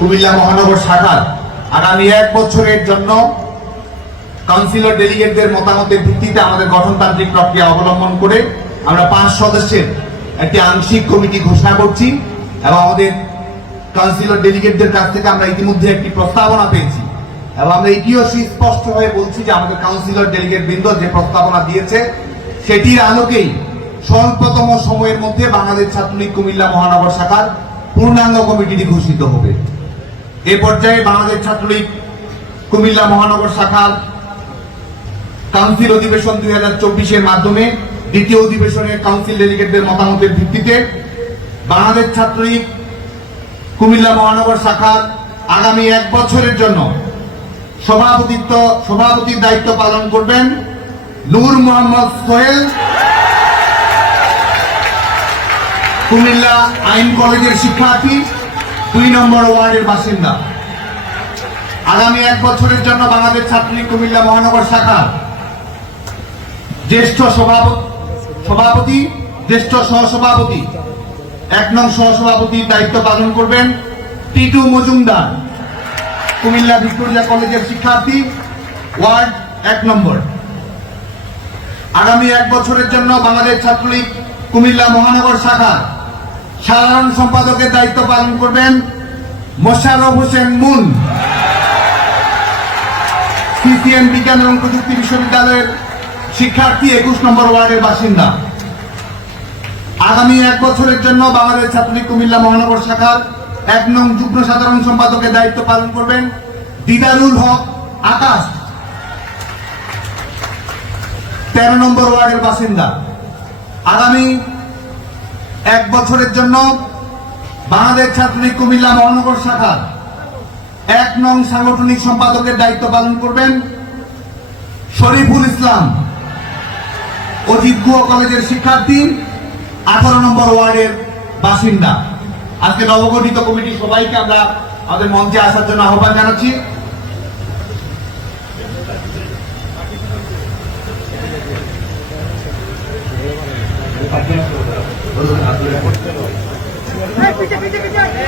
কুমিল্লা মহানগর শাখার আগামী এক বছরের জন্য কাউন্সিলর ডেলিগেটদের মতামতের ভিত্তিতে আমাদের গঠনতান্ত্রিক প্রক্রিয়া অবলম্বন করে আমরা পাঁচ সদস্যের একটি আংশিক কমিটি ঘোষণা করছি এবং আমাদের কাউন্সিলর ডেলিগেটদের কাছ থেকে আমরা ইতিমধ্যে একটি প্রস্তাবনা পেয়েছি। এবং আমরা এটিও সুস্পষ্ট হয়ে বলছি যে আমাদের কাউন্সিলর ডেলিগেট বৃন্দ যে প্রস্তাবনা দিয়েছে, সেটির আলোকেই স্বল্পতম সময়ের মধ্যে বাংলাদেশ ছাত্রলীগ কুমিল্লা মহানগর শাখার পূর্ণাঙ্গ কমিটিটি ঘোষিত হবে। এ পর্যায়ে বাংলাদেশ ছাত্রলীগ কুমিল্লা মহানগর শাখার কাউন্সিল অধিবেশন দুই হাজার চব্বিশের মাধ্যমে দ্বিতীয় অধিবেশনের কাউন্সিল ডেলিগেটদের মতামতের ভিত্তিতে বাংলাদেশ ছাত্রলীগ কুমিল্লা মহানগর শাখার আগামী এক বছরের জন্য সভাপতিত্ব, সভাপতির দায়িত্ব পালন করবেন নূর মোহাম্মদ সোহেল। কুমিল্লা আইন কলেজের শিক্ষার্থী দুই নম্বর ওয়ার্ডের বাসিন্দা। আগামী এক বছরের জন্য বাংলাদেশ ছাত্রলীগ কুমিল্লা মহানগর শাখা জ্যেষ্ঠ সভাপতি, জ্যেষ্ঠ সহসভাপতি, এক নং সহসভাপতির দায়িত্ব পালন করবেন টিটু মজুমদার, কুমিল্লা ভিক্টোরিয়া কলেজের শিক্ষার্থী, ওয়ার্ড এক নম্বর। আগামী এক বছরের জন্য বাংলাদেশ ছাত্রলীগ কুমিল্লা মহানগর শাখা সাধারণ সম্পাদকের দায়িত্ব পালন করবেন মোশাররফ হোসেন মুন। সিসিএম বিজ্ঞান এবং প্রযুক্তি বিশ্ববিদ্যালয়ের শিক্ষার্থী একুশ নম্বর ওয়ার্ডের বাসিন্দা। আগামী এক বছরের জন্য বাংলাদেশ ছাত্রলীগ কুমিল্লা মহানগর শাখার এক নং যুগ্ম সাধারণ সম্পাদকের দায়িত্ব পালন করবেন দিদারুল হক আকাশ। তেরো নম্বর ওয়ার্ডের বাসিন্দা। আগামী বছরের জন্য বাংলাদেশ ছাত্রলীগ কুমিল্লা মহানগর শাখার এক নং সাংগঠনিক সম্পাদকের দায়িত্ব পালন করবেন শরীফুল ইসলাম, অজিত গুহ কলেজের শিক্ষার্থী, আঠারো নম্বর ওয়ার্ডের বাসিন্দা। আজকে নবগঠিত কমিটি সবাইকে আমরা আমাদের মঞ্চে আসার জন্য আহ্বান জানাচ্ছি। পিছে পিছে পিছে।